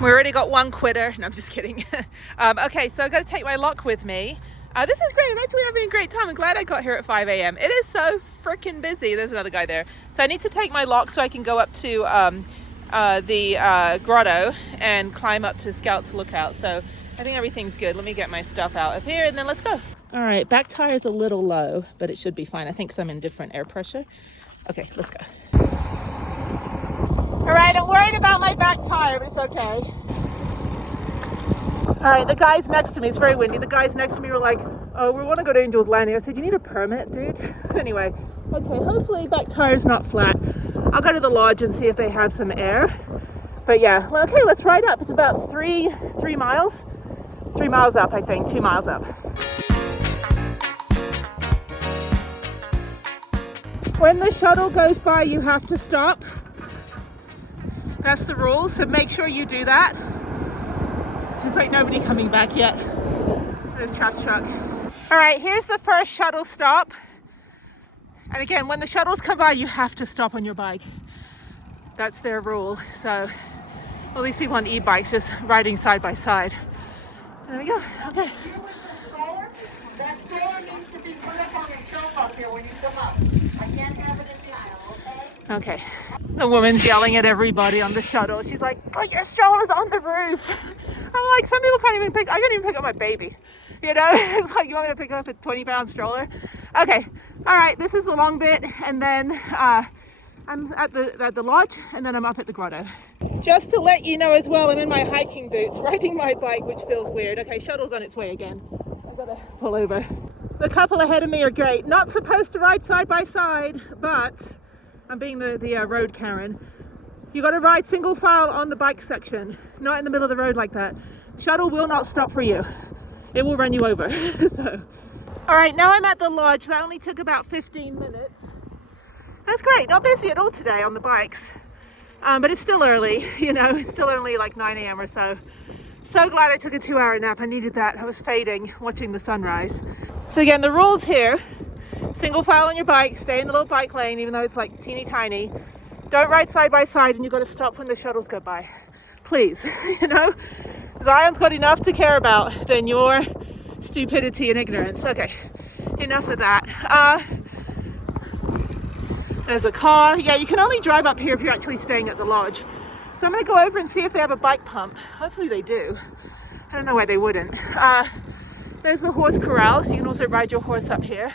We already got one quitter. No, I'm just kidding. Okay, so I've got to take my lock with me. This is great. I'm actually having a great time. I'm glad I got here at 5 a.m. It is so freaking busy. There's another guy there. So I need to take my lock so I can go up to the grotto and climb up to Scout's Lookout. So I think everything's good. Let me get my stuff out of here and then let's go. All right, back tire is a little low, but it should be fine. I think I'm in different air pressure. Okay, let's go. All right, I'm worried about my back tire, but it's okay. All right, the guys next to me, it's very windy. The guys next to me were like, oh, we want to go to Angel's Landing. I said, you need a permit, dude? Anyway, okay, hopefully back tire's not flat. I'll go to the lodge and see if they have some air. But yeah, well, okay, let's ride up. It's about three miles. 3 miles up, I think, 2 miles up. When the shuttle goes by, you have to stop. That's the rule, so make sure you do that. There's like nobody coming back yet. There's trash truck. All right, here's the first shuttle stop. And again, when the shuttles come by, you have to stop on your bike. That's their rule. So all these people on e-bikes just riding side by side. There we go, okay. That stroller needs to be put up on your shelf up here when you come up. I can't have it in the aisle, okay? Okay. The woman's yelling at everybody on the shuttle. She's like, put your strollers on the roof. I'm like, some people I can't even pick up my baby. You know, it's like, you want me to pick up a 20-pound stroller? Okay, all right, this is the long bit, and then I'm at the lodge, and then I'm up at the grotto. Just to let you know as well, I'm in my hiking boots, riding my bike, which feels weird. Okay, shuttle's on its way again. I've got to pull over. The couple ahead of me are great. Not supposed to ride side by side, but I'm being the road Karen. You got to ride single file on the bike section, not in the middle of the road like that. Shuttle will not stop for you. It will run you over. So, all right, now I'm at the lodge. That only took about 15 minutes. That's great. Not busy at all today on the bikes. But it's still early, you know, it's still only like 9 a.m. or so. So glad I took a 2-hour nap. I needed that. I was fading, watching the sunrise. So again, the rules here, single file on your bike, stay in the little bike lane, even though it's like teeny tiny. Don't ride side by side, and you've got to stop when the shuttles go by. Please, you know, Zion's got enough to care about than your stupidity and ignorance. Okay, enough of that. There's a car. Yeah, you can only drive up here if you're actually staying at the lodge. So I'm going to go over and see if they have a bike pump. Hopefully they do. I don't know why they wouldn't. There's the horse corral, so you can also ride your horse up here.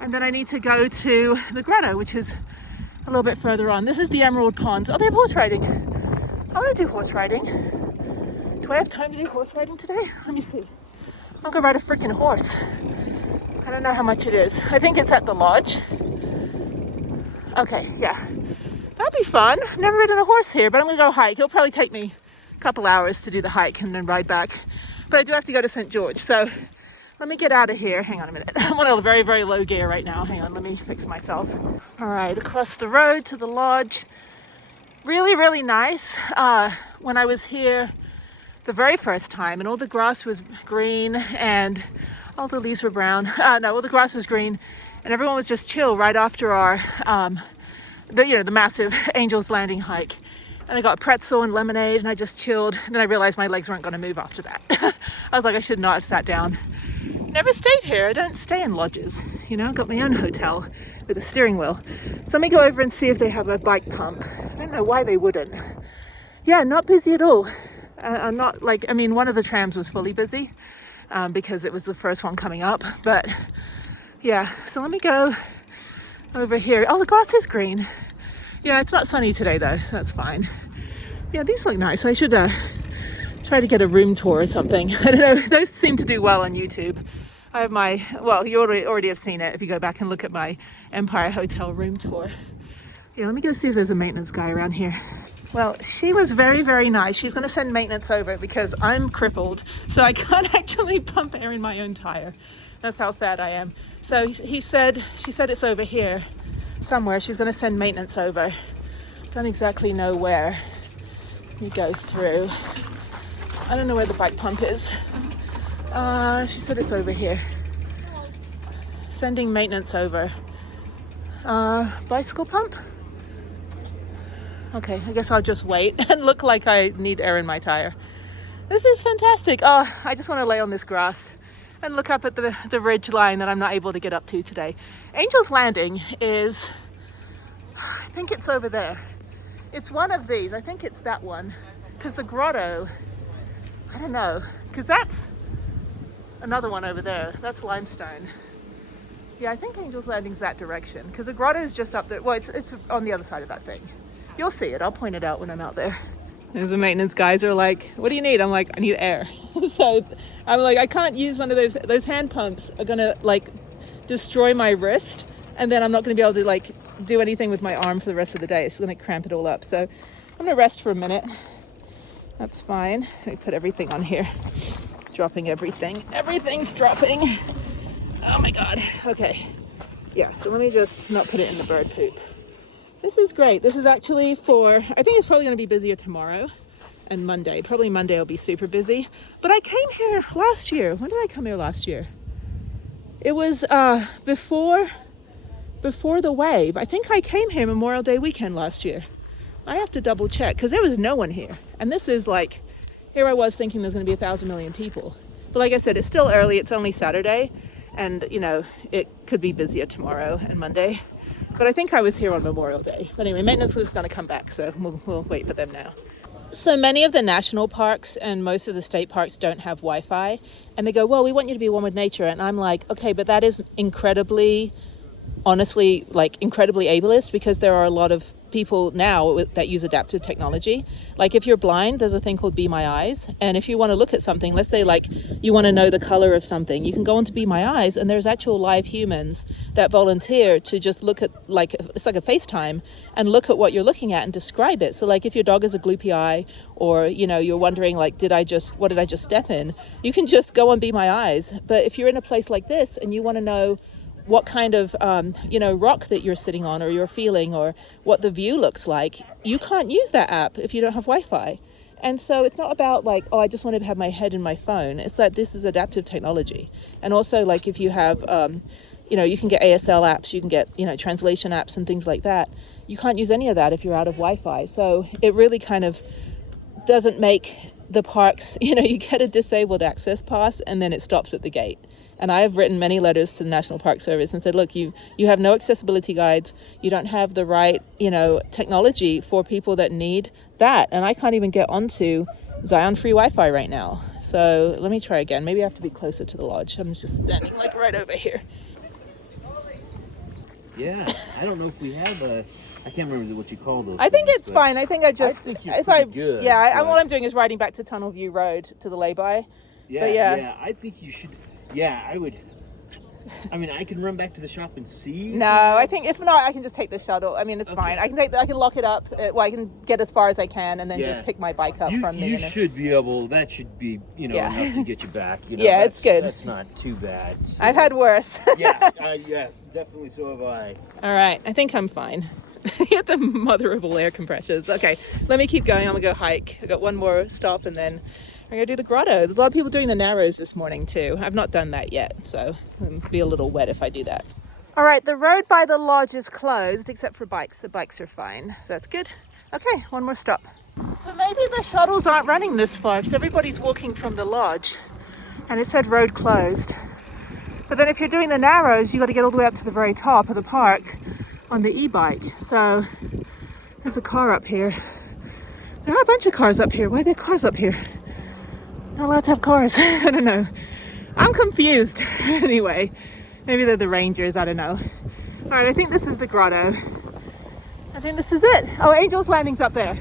And then I need to go to the grotto, which is a little bit further on. This is the Emerald Pond. Oh, they have horse riding. I want to do horse riding. Do I have time to do horse riding today? Let me see. I'll go ride a freaking horse. I don't know how much it is. I think it's at the lodge. Okay, yeah, that'd be fun. Never ridden a horse here, but I'm gonna go hike. It'll probably take me a couple hours to do the hike and then ride back. But I do have to go to St. George, so let me get out of here. Hang on a minute. I'm on a very, very low gear right now. Hang on, let me fix myself. All right, across the road to the lodge. Really, really nice. When I was here the very first time, and all the grass was green and all the leaves were brown. No, all the grass was green. And everyone was just chill right after our, the massive Angel's Landing hike. And I got pretzel and lemonade and I just chilled. And then I realized my legs weren't going to move after that. I was like, I should not have sat down. Never stayed here. I don't stay in lodges. You know, got my own hotel with a steering wheel. So let me go over and see if they have a bike pump. I don't know why they wouldn't. Yeah, not busy at all. Not like, I mean, one of the trams was fully busy because it was the first one coming up. But yeah, so let me go over here. Oh, the grass is green. Yeah, it's not sunny today though, so that's fine. Yeah, these look nice. I should try to get a room tour or something. I don't know, those seem to do well on YouTube. I have my, well, you already have seen it if you go back and look at my Empire Hotel room tour. Yeah, let me go see if there's a maintenance guy around here. Well, she was very, very nice. She's gonna send maintenance over because I'm crippled, so I can't actually pump air in my own tire. That's how sad I am. So she said it's over here somewhere. She's going to send maintenance over. Don't exactly know where. He goes through. I don't know where the bike pump is. She said it's over here. Sending maintenance over. Bicycle pump? Okay, I guess I'll just wait and look like I need air in my tire. This is fantastic. Oh, I just want to lay on this grass and look up at the ridge line that I'm not able to get up to today. Angel's Landing is, I think it's over there. It's one of these. I think it's that one. Because the grotto, I don't know. Because that's another one over there. That's limestone. Yeah, I think Angel's Landing's that direction. Because the grotto is just up there. Well, it's on the other side of that thing. You'll see it. I'll point it out when I'm out there. There's the maintenance guys are like, what do you need? I'm like, I need air. So I'm like, I can't use one of those hand pumps are gonna like destroy my wrist, and then I'm not gonna be able to like do anything with my arm for the rest of the day. It's gonna cramp it all up. So I'm gonna rest for a minute. That's fine. Let me put everything on here. Dropping everything. Everything's dropping. Oh my God. Okay. Yeah, so let me just not put it in the bird poop. This is great. This is actually for, I think it's probably going to be busier tomorrow and Monday. Probably Monday will be super busy. But I came here last year. When did I come here last year? It was before the wave. I think I came here Memorial Day weekend last year. I have to double check because there was no one here. And this is like, here I was thinking there's going to be 1,000 million people. But like I said, it's still early. It's only Saturday. And, you know, it could be busier tomorrow and Monday. But I think I was here on Memorial Day. But anyway, maintenance is going to come back, so we'll wait for them now. So many of the national parks and most of the state parks don't have Wi-Fi. And they go, well, we want you to be one with nature. And I'm like, okay, but that is incredibly, honestly, like incredibly ableist, because there are a lot of people now that use adaptive technology. Like if you're blind, there's a thing called Be My Eyes. And if you want to look at something, let's say like you want to know the color of something, you can go onto Be My Eyes, and there's actual live humans that volunteer to just look at, like, it's like a FaceTime, and look at what you're looking at and describe it. So like if your dog is a gloopy eye, or, you know, you're wondering like, what did I just step in? You can just go on Be My Eyes. But if you're in a place like this and you want to know what kind of, you know, rock that you're sitting on or you're feeling, or what the view looks like, you can't use that app if you don't have Wi-Fi. And so it's not about like, oh, I just want to have my head in my phone. It's that this is adaptive technology. And also like if you have, you know, you can get ASL apps, you can get, you know, translation apps and things like that. You can't use any of that if you're out of Wi-Fi. So it really kind of doesn't make the parks, you know, you get a disabled access pass and then it stops at the gate. And I have written many letters to the National Park Service and said, look, you have no accessibility guides. You don't have the right, you know, technology for people that need that. And I can't even get onto Zion free Wi-Fi right now. So let me try again. Maybe I have to be closer to the lodge. I'm just standing like right over here. Yeah, I don't know if we have I can't remember what you call those. I think it's fine. I think I just, I think you're pretty good. Yeah, all I'm doing is riding back to Tunnel View Road to the lay-by. Yeah, yeah, I think you should. Yeah, I would. I mean, I can run back to the shop and see. No, I think if not, I can just take the shuttle. I mean, it's fine. I can lock it up. Well, I can get as far as I can and then just pick my bike up from me. You should be able. That should be, you know, enough to get you back. You know, yeah, it's good. That's not too bad. So. I've had worse. Yeah, yes, definitely. So have I. All right, I think I'm fine. Get the mother of all air compressors. Okay, let me keep going. I'm gonna go hike. I got one more stop and then I'm gonna do the grotto. There's a lot of people doing the Narrows this morning too. I've not done that yet, so it'll be a little wet if I do that. All right, the road by the lodge is closed except for bikes. The bikes are fine, so that's good. Okay, one more stop. So maybe the shuttles aren't running this far because everybody's walking from the lodge and it said road closed. But then if you're doing the Narrows, you got to get all the way up to the very top of the park on the e-bike. So there's a car up here. There are a bunch of cars up here. Why are there cars up here? Not allowed to have cars. I don't know. I'm confused. Anyway, maybe they're the rangers. I don't know. All right, I think this is the grotto. I think this is it. Oh, Angel's Landing's up there.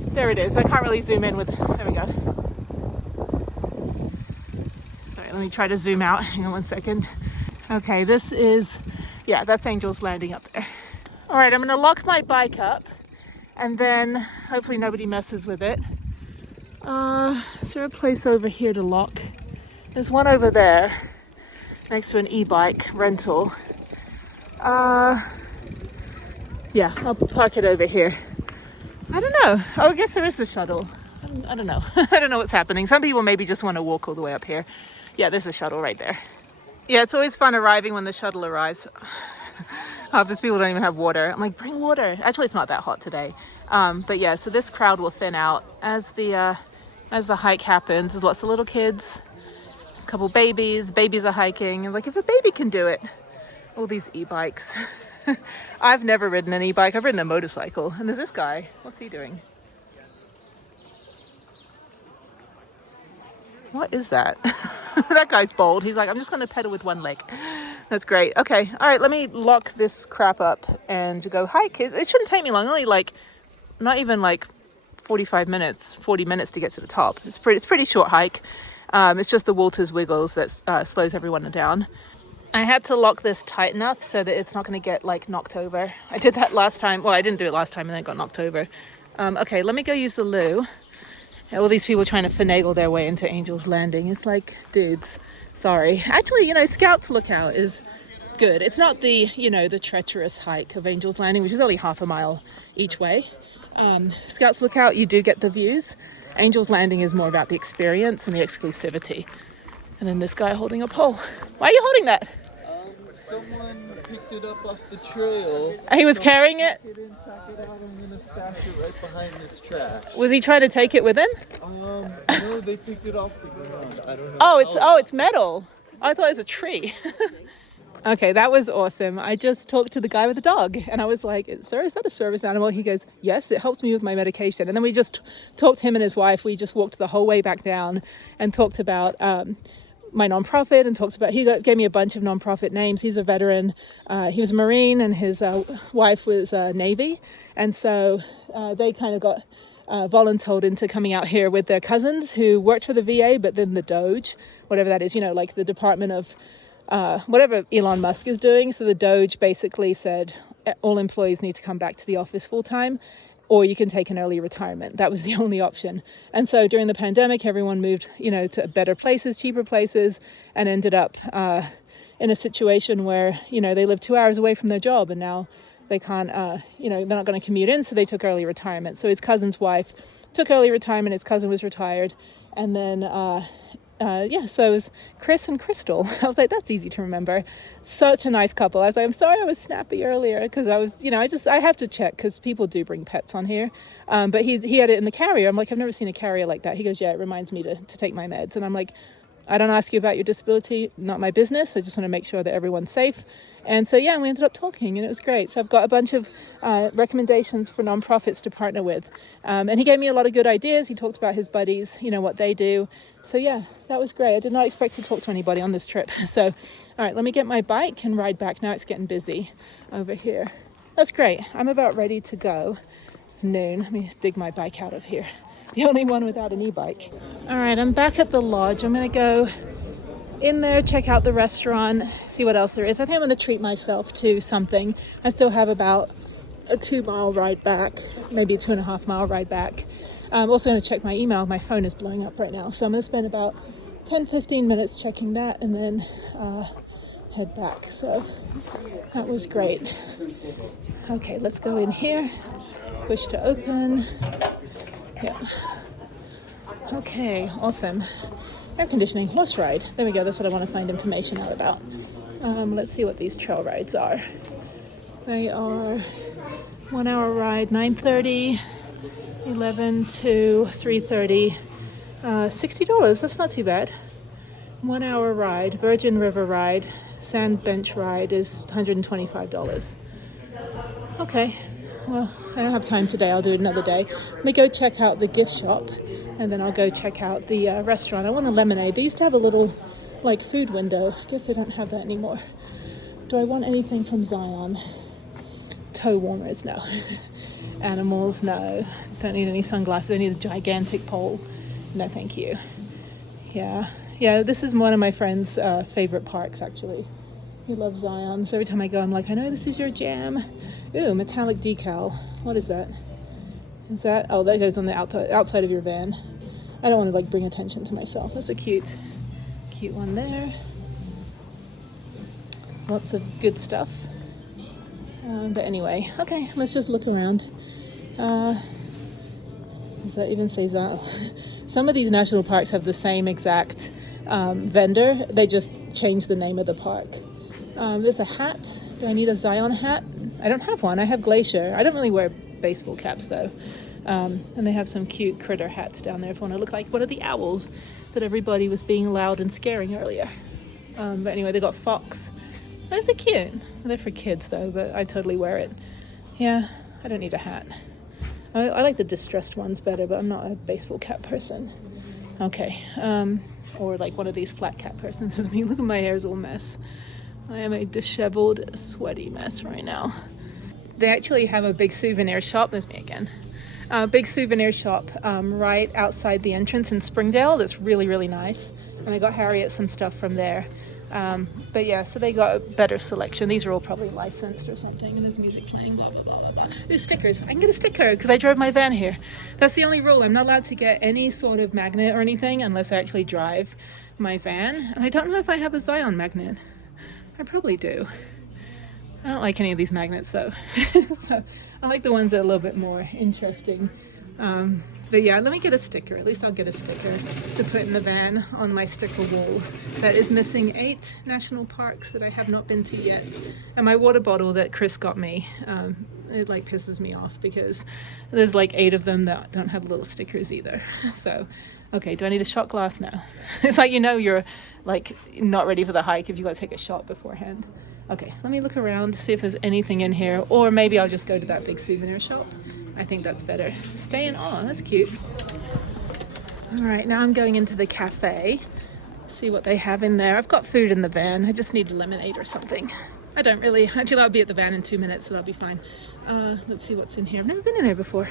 There it is. I can't really zoom in with, there we go. Sorry, let me try to zoom out. Hang on one second. Okay, this is, yeah, that's Angel's Landing up there. All right, I'm gonna lock my bike up and then hopefully nobody messes with it. Is there a place over here to lock? There's one over there next to an e-bike rental. Yeah, I'll park it over here. I don't know. Oh, I guess there is the shuttle. I don't know. I don't know what's happening. Some people maybe just want to walk all the way up here. Yeah, there's a shuttle right there. Yeah, it's always fun arriving when the shuttle arrives. Half these people don't even have water. I'm like, bring water. Actually, it's not that hot today. But yeah, so this crowd will thin out as the hike happens. There's lots of little kids. There's a couple babies. Babies are hiking. And like, if a baby can do it, all these e-bikes. I've never ridden an e-bike. I've ridden a motorcycle. And there's this guy. What's he doing? What is that? That guy's bold. He's like, I'm just going to pedal with one leg. That's great. Okay. All right. Let me lock this crap up and go hike. It shouldn't take me long. Only like, not even like 40 minutes to get to the top. It's pretty short hike. It's just the Walters Wiggles that slows everyone down. I had to lock this tight enough so that it's not going to get like knocked over. I did that last time. Well, I didn't do it last time and then it got knocked over. Okay. Let me go use the loo. All these people trying to finagle their way into Angel's Landing. It's like, dudes, sorry. Actually, Scouts Lookout is good. It's not the, the treacherous hike of Angel's Landing, which is only half a mile each way. Scouts Lookout, you do get the views. Angel's Landing is more about the experience and the exclusivity. And then this guy holding a pole. Why are you holding that? Someone picked it up off the trail. He was carrying it? Pack it out. I'm gonna stash it right behind this trash. Was he trying to take it with him? No, they picked it off the ground. I don't know. It's metal. I thought it was a tree. Okay, that was awesome. I just talked to the guy with the dog and I was like, sir, is that a service animal? He goes, yes, it helps me with my medication. And then we just talked, him and his wife, we just walked the whole way back down and talked about my nonprofit and talked about, he gave me a bunch of nonprofit names. He's a veteran. He was a Marine and his wife was Navy. And so they kind of got voluntold into coming out here with their cousins who worked for the VA, but then the Doge, whatever that is, like the Department of whatever Elon Musk is doing. So the Doge basically said all employees need to come back to the office full time, or you can take an early retirement. That was the only option. And so during the pandemic, everyone moved, to better places, cheaper places, and ended up in a situation where, they live 2 hours away from their job and now they can't, they're not going to commute in. So they took early retirement. So his cousin's wife took early retirement. His cousin was retired. And then, so it was Chris and Crystal. I was like, that's easy to remember. Such a nice couple. I was like, I'm sorry I was snappy earlier because I was, I have to check because people do bring pets on here. But he had it in the carrier. I'm like, I've never seen a carrier like that. He goes, yeah, it reminds me to take my meds. And I'm like, I don't ask you about your disability, not my business. I just want to make sure that everyone's safe. And so, yeah, we ended up talking and it was great. So I've got a bunch of recommendations for nonprofits to partner with. And he gave me a lot of good ideas. He talked about his buddies, what they do. So, yeah, that was great. I did not expect to talk to anybody on this trip. So, all right, let me get my bike and ride back. Now it's getting busy over here. That's great. I'm about ready to go. It's noon. Let me dig my bike out of here. The only one without an e-bike. All right, I'm back at the lodge. I'm going to go in there, check out the restaurant, see what else there is. I think I'm going to treat myself to something. I still have about a 2-mile ride back, maybe a 2.5-mile ride back. I'm also going to check my email. My phone is blowing up right now. So I'm going to spend about 10-15 minutes checking that and then head back. So that was great. Okay, let's go in here. Push to open. Yeah. Okay, awesome. Air conditioning, horse ride. There we go. That's what I want to find information out about. Let's see what these trail rides are. They are 1 hour ride, 9:30, 11 to 3:30, $60. That's not too bad. 1 hour ride, Virgin River ride, Sand Bench ride is $125. Okay. Well, I don't have time today. I'll do it another day. Let me go check out the gift shop and then I'll go check out the restaurant. I want a lemonade. They used to have a little food window. I guess they don't have that anymore. Do I want anything from Zion? Toe warmers, no. Animals, no. Don't need any sunglasses. I need a gigantic pole. No, thank you. Yeah, this is one of my friend's favorite parks, actually. He loves Zion. So every time I go, I'm like, I know this is your jam. Ooh, metallic decal. What is that? Is that? Oh, that goes on the outside of your van. I don't want to bring attention to myself. That's a cute one there. Lots of good stuff. But anyway, okay, let's just look around. Does that even say Zion? Some of these national parks have the same exact vendor. They just change the name of the park. There's a hat. Do I need a Zion hat? I don't have one. I have Glacier. I don't really wear baseball caps though. And they have some cute critter hats down there if you want to look like one of the owls that everybody was being loud and scaring earlier. But anyway, they got fox. Those are cute. They're for kids though, but I totally wear it. Yeah, I don't need a hat. I like the distressed ones better, but I'm not a baseball cap person. Okay, or like one of these flat cap persons as me. Look at my hair's all a mess. I am a disheveled, sweaty mess right now. They actually have a big souvenir shop. There's me again. Big souvenir shop right outside the entrance in Springdale. That's really, really nice. And I got Harriet some stuff from there. But yeah, so they got a better selection. These are all probably licensed or something. And there's music playing, blah, blah, blah, blah, blah. Ooh, stickers. I can get a sticker because I drove my van here. That's the only rule. I'm not allowed to get any sort of magnet or anything unless I actually drive my van. And I don't know if I have a Zion magnet. I probably do. I don't like any of these magnets though. So I like the ones that are a little bit more interesting. But yeah, let me get a sticker. At least I'll get a sticker to put in the van on my sticker wall that is missing 8 national parks that I have not been to yet. And my water bottle that Chris got me, it like pisses me off because there's like 8 of them that don't have little stickers either. So, okay, do I need a shot glass now? It's like, you know, you're like not ready for the hike if you got to take a shot beforehand. Okay, let me look around, see if there's anything in here, or maybe I'll just go to that big souvenir shop. I think that's better. Staying on, that's cute. All right, now I'm going into the cafe, see what they have in there. I've got food in the van. I just need lemonade or something. I don't really. Actually, I'll be at the van in 2 minutes, so that'll be fine. Let's see what's in here. I've never been in there before.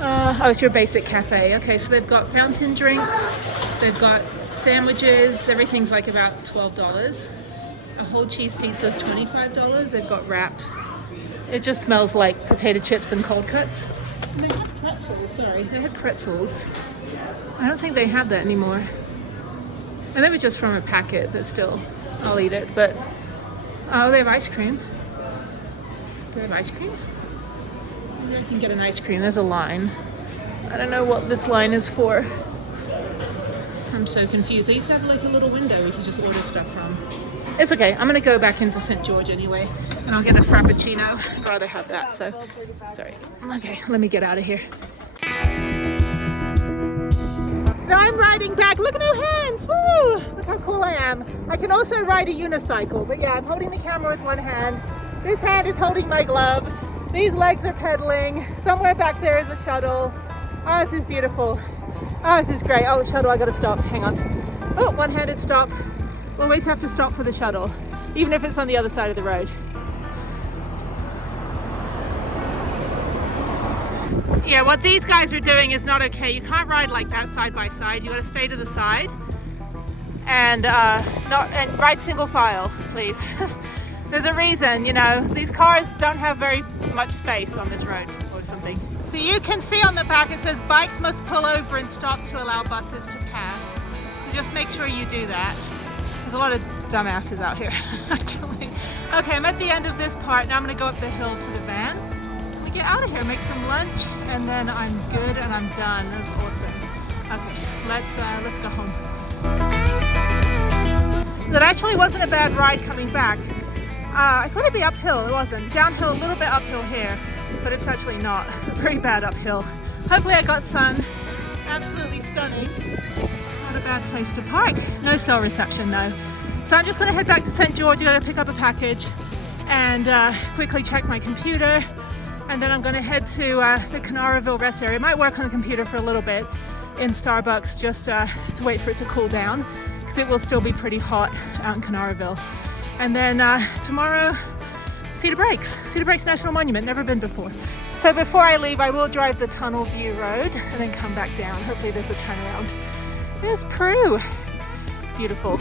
Oh, it's your basic cafe. Okay, so they've got fountain drinks. They've got sandwiches. Everything's like about $12. A whole cheese pizza is $25. They've got wraps. It just smells like potato chips and cold cuts. And they had pretzels, sorry. They had pretzels. I don't think they have that anymore. And they were just from a packet, but still, I'll eat it. But, oh, they have ice cream. Do they have ice cream? Maybe I can get an ice cream. There's a line. I don't know what this line is for. I'm so confused. They used to have like a little window we could just order stuff from. It's okay. I'm going to go back into St. George anyway, and I'll get a Frappuccino. I'd rather have that, so sorry. Okay, let me get out of here. So I'm riding back. Look at our hands. Woo! Look how cool I am. I can also ride a unicycle, but yeah, I'm holding the camera with one hand. This hand is holding my glove. These legs are pedaling. Somewhere back there is a shuttle. Oh, this is beautiful. Oh, this is great. Oh, shuttle, I gotta stop. Hang on. Oh, one-handed stop. Always have to stop for the shuttle, even if it's on the other side of the road. Yeah, what these guys are doing is not okay. You can't ride like that side by side. You gotta stay to the side and ride single file, please. There's a reason, you know, these cars don't have very much space on this road or something. So you can see on the back it says bikes must pull over and stop to allow buses to pass. So just make sure you do that. There's a lot of dumbasses out here, actually. Okay, I'm at the end of this part. Now I'm gonna go up the hill to the van. Let me get out of here, make some lunch, and then I'm good and I'm done. That's awesome. Okay, let's go home. That actually wasn't a bad ride coming back. I thought it'd be uphill, it wasn't. Downhill, a little bit uphill here, but it's actually not very bad uphill. Hopefully I got sun. Absolutely stunning. Not a bad place to park. No cell reception though. So I'm just going to head back to St. George, go pick up a package and quickly check my computer. And then I'm going to head to the Canaraville rest area. I might work on the computer for a little bit in Starbucks just to wait for it to cool down because it will still be pretty hot out in Canaraville. And then tomorrow, Cedar Breaks National Monument, never been before. So before I leave, I will drive the Tunnel View Road and then come back down. Hopefully there's a turnaround. There's Peru. Beautiful.